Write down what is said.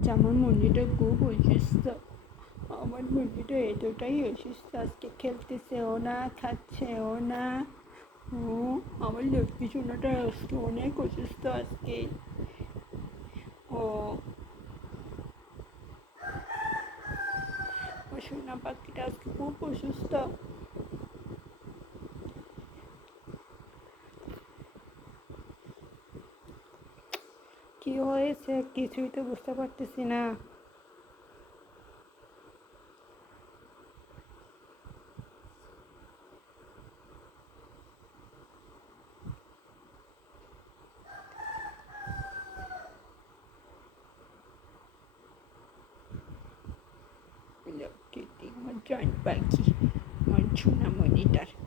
আমার মুরগিটা খুব অসুস্থ। আমার মুরগিটা এতটাই অসুস্থ, আজকে খেলতেছেও না, খাচ্ছেও না। ও, আমার লক্ষ্মী সোনাটা আজকে অনেক অসুস্থ আজকে। ও ও সোনা পাখিটা আজকে খুব অসুস্থ। কি হয়েছে কিছুই তো বুঝতে পারতেছি না। লক্ষ্মী আমার জয়েন্ট পাখি, আমার সোনা মনিটার।